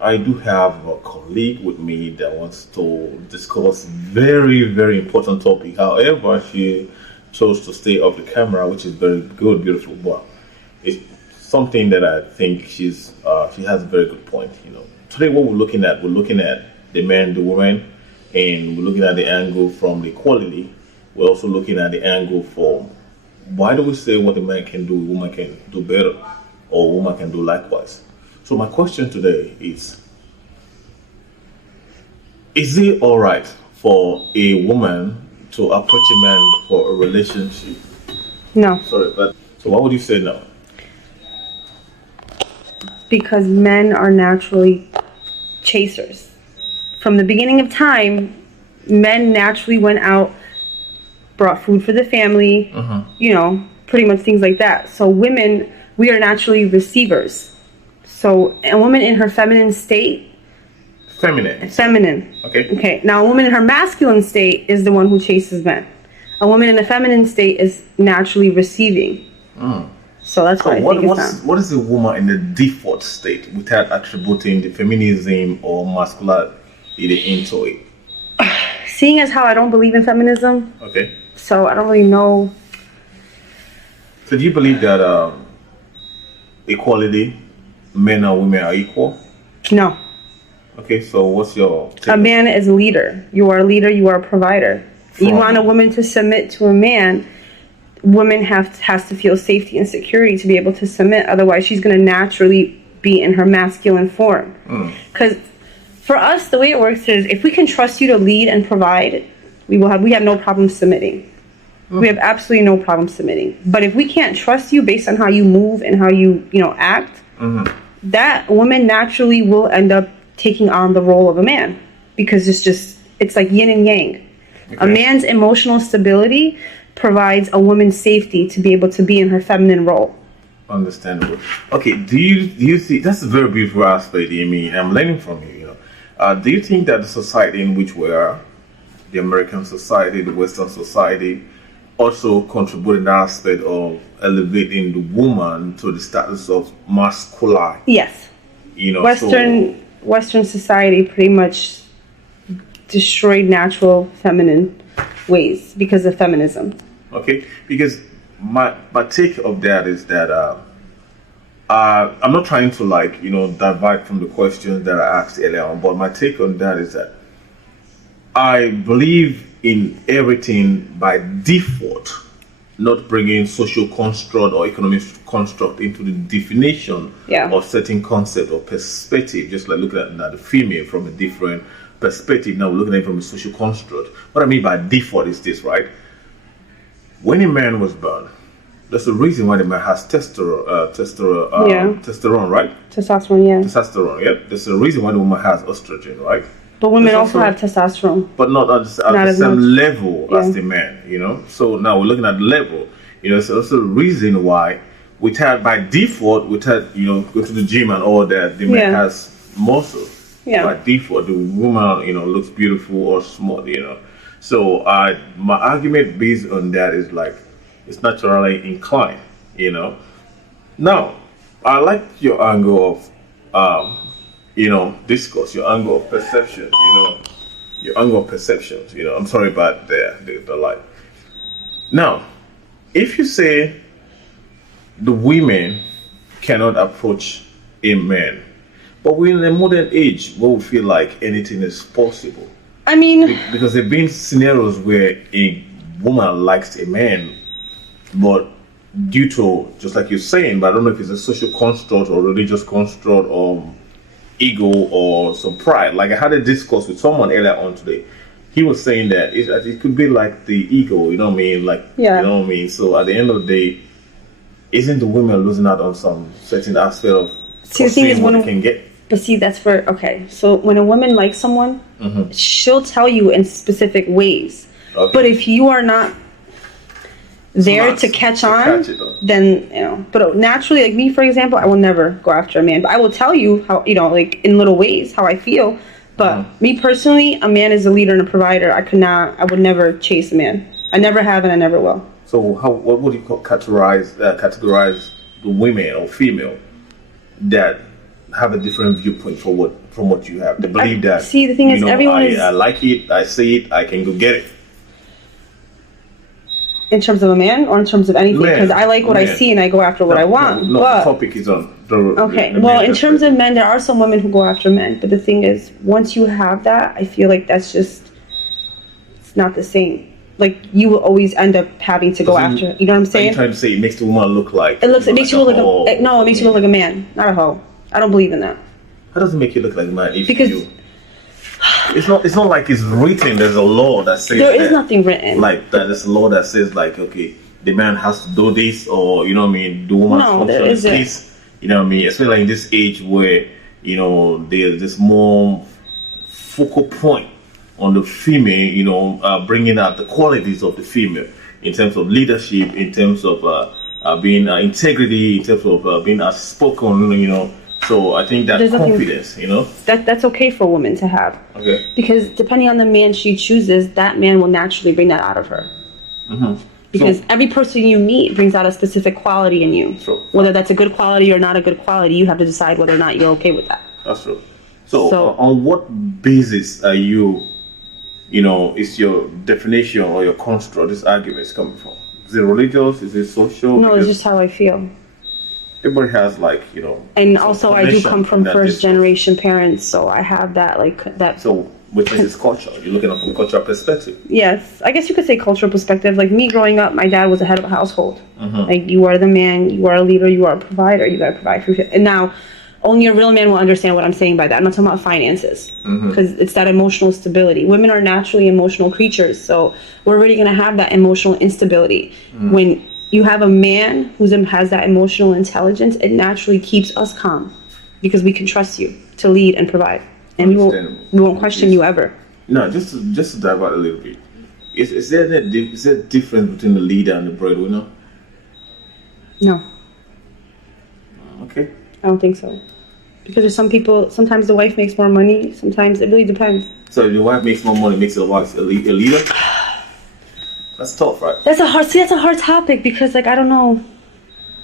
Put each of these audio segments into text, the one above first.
I do have a colleague with me that wants to discuss very, very important topic. However, she chose to stay off the camera, which is very good, beautiful. But it's something that I think she has a very good point. Today what we're looking at the man, the woman, and we're looking at the angle from the equality. We're also looking at the angle for why do we say what a man can do, a woman can do better, or a woman can do likewise. So my question today is it all right for a woman to approach a man for a relationship? No, Sorry, but so why would you say no? because men are naturally chasers. From the beginning of time, men naturally went out, brought food for the family, pretty much things like that. So women, we are naturally receivers. So a woman in her feminine state, feminine. Okay. Now a woman in her masculine state is the one who chases men. A woman in a feminine state is naturally receiving. So that's what I think it's not. What is a woman in the default state without attributing the feminism or masculinity into it? Seeing as how I don't believe in feminism, Okay. so I don't really know. So do you believe that equality, men and women are equal? No. Okay, so what's your take A man is a leader. You are a leader, you are a provider. You From- want a woman to submit to a man, woman has to feel safety and security to be able to submit. Otherwise, she's going to naturally be in her masculine form. Because for us, the way it works is if we can trust you to lead and provide, we have no problem submitting. We have absolutely no problem submitting. But if we can't trust you based on how you move and how you act, that woman naturally will end up taking on the role of a man, because it's like yin and yang. A man's emotional stability provides a woman's safety to be able to be in her feminine role. Understandable. Okay, do you see that's a very beautiful aspect, Amy? I'm learning from you. Do you think that the society in which we are, the American society, the Western society, also contributed that aspect of elevating the woman to the status of masculine? Yes. Western society pretty much destroyed natural feminine ways because of feminism. Okay, because my take of that is that I'm not trying to divide from the questions that I asked earlier on, but my take on that is that I believe in everything by default, not bringing social construct or economic construct into the definition of certain concept or perspective, just like looking at the female from a different perspective. Now we're looking at it from a social construct. What I mean by default is this, right? When a man was born, there's a reason why the man has testosterone, right? Testosterone, yeah. Testosterone, yeah. There's a reason why the woman has estrogen, right? But women also have testosterone. But not at the same level as the man, So now we're looking at the level. It's also a reason why by default, go to the gym and all that, the man has muscle. Yeah. By default, the woman, looks beautiful or small, So my argument based on that is it's naturally inclined, Now, I like your angle of discourse, your angle of perception, your angle of perceptions, I'm sorry about the light. Now, if you say the women cannot approach a man, but we're in a modern age where we feel like anything is possible. I mean, because there have been scenarios where a woman likes a man, but due to, just like you're saying, but I don't know if it's a social construct or religious construct or ego or some pride. Like I had a discourse with someone earlier on today. He was saying that it could be like the ego, you know what I mean? You know what I mean? So at the end of the day, isn't the women losing out on some certain aspect of seeing what they can get? But see, so when a woman likes someone, she'll tell you in specific ways. Okay. But if you are not there to catch on, then but naturally, like me for example, I will never go after a man, but I will tell you how, in little ways how I feel. But me personally, a man is a leader and a provider. I would never chase a man. I never have and I never will. So what would you categorize the women or female that have a different viewpoint for what from what you have. They believe that. See, the thing is, everyone is. I like it. I see it. I can go get it. In terms of a man, or in terms of anything? Because I like what I see and I go after what I want. No, but, the topic is on the. Okay, the well, man in terms aspect. of men, there are some women who go after men. But the thing is, once you have that, I feel like that's just. It's not the same. Like, you will always end up having to go after. You know what I'm Are saying? you trying to say it makes the woman look like? It makes you look like hoe? no, it makes you look like a man, not a hoe. I don't believe in that. How does it make you look like a man if Because you? It's not like it's written. There's a law that says there is nothing written. Like that. There's a law that says like, okay, the man has to do this, or you know what I mean, the woman's function is this. You know what I mean? Especially like in this age where there's this more focal point on the female, bringing out the qualities of the female in terms of leadership, in terms of being integrity, in terms of being outspoken, So I think that There's confidence, that's okay for a woman to have. Okay. Because depending on the man she chooses, that man will naturally bring that out of her. Mm-hmm. Because every person you meet brings out a specific quality in you. True. Whether that's a good quality or not a good quality, you have to decide whether or not you're okay with that. That's true. So on what basis are you, is your definition or your construct, this argument is coming from? Is it religious? Is it social? No, it's just how I feel. Everybody has And also, I do come from first generation. generation parents, so I have that. So, which means it's culture. You're looking at it from a cultural perspective. Yes, I guess you could say cultural perspective. Like me growing up, my dad was the head of a household. Mm-hmm. Like, you are the man, you are a leader, you are a provider, you gotta provide for. And now, only a real man will understand what I'm saying by that. I'm not talking about finances, because it's that emotional stability. Women are naturally emotional creatures, so we're already gonna have that emotional instability. When you have a man who has that emotional intelligence, it naturally keeps us calm, because we can trust you to lead and provide, and we won't question you ever. No, just to dive out a little bit. Is there a difference between the leader and the breadwinner? No, Okay. I don't think so. Because there's some people, sometimes the wife makes more money, sometimes it really depends. So if your wife makes more money, makes your wife a leader? That's tough, right? That's a hard topic, because I don't know,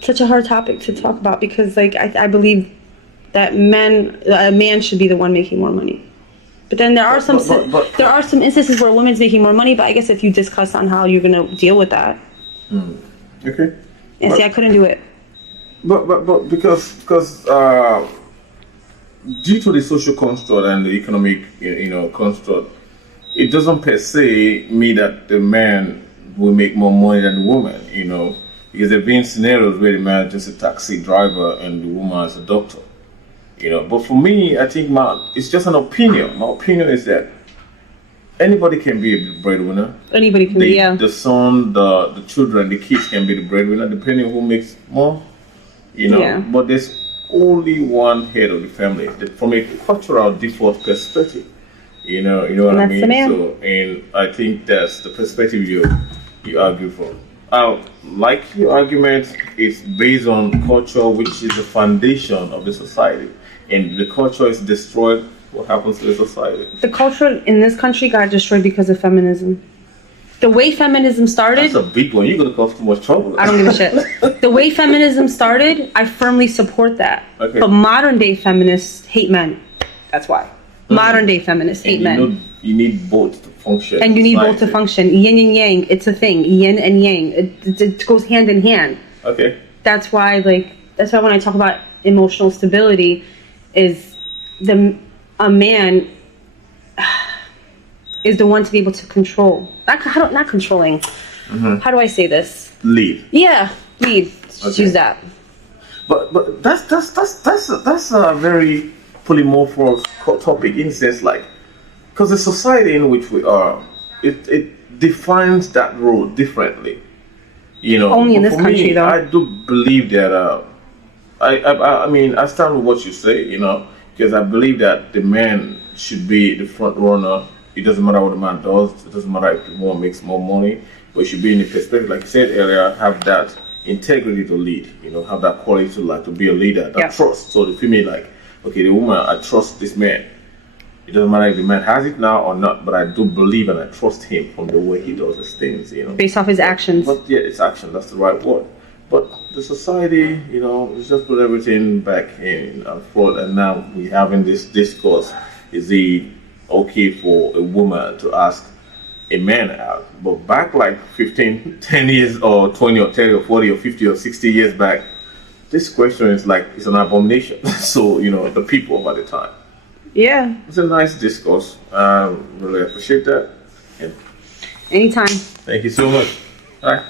such a hard topic to talk about, because I believe that a man should be the one making more money. But then there are some instances where a woman's making more money, but I guess if you discuss on how you're gonna deal with that. Okay. And see, I couldn't do it. But because due to the social construct and the economic construct, it doesn't per se mean that the man will make more money than the woman, because there have been scenarios where the man is just a taxi driver and the woman is a doctor, But for me, I think it's just an opinion. My opinion is that anybody can be a breadwinner. Anybody can be, yeah. The son, the children, the kids can be the breadwinner, depending on who makes more, Yeah. But there's only one head of the family from a cultural default perspective. You know what I mean? The man. So, and I think that's the perspective you argue for. Like your argument is based on culture, which is the foundation of the society, and the culture is destroyed. What happens to the society? The culture in this country got destroyed because of feminism. The way feminism started... That's a big one. You're going to cause too much trouble. I don't give a shit. The way feminism started, I firmly support that. Okay. But modern day feminists hate men. That's why. Modern day feminists hate men. You need both to function. And you need both to function. Yin and yang, it's a thing. Yin and yang. It goes hand in hand. Okay. That's why when I talk about emotional stability, is a man is the one to be able to control. Not controlling. How do I say this? Lead. Yeah, lead. Okay. Use that. But that's a very polymorphous topic in the sense because the society in which we are, it defines that role differently. Only in this country, though. I do believe that. I mean, I stand with what you say. Because I believe that the man should be the front runner. It doesn't matter what the man does. It doesn't matter if the woman makes more money. But it should be in the perspective, like you said earlier, have that integrity to lead. Have that quality to be a leader. That trust. So the female, okay, the woman, I trust this man. It doesn't matter if the man has it now or not, but I do believe and I trust him from the way he does his things. Based off his actions. But yeah, it's action. That's the right word. But the society, it's just put everything back in front, and now we having this discourse. Is it okay for a woman to ask a man out? But back like 15, 10 years or 20 or 30 or 40 or 50 or 60 years back, this question is like, it's an abomination. So, the people of at the time. Yeah. It's a nice discourse. Really appreciate that. And Anytime. thank you so much. Bye.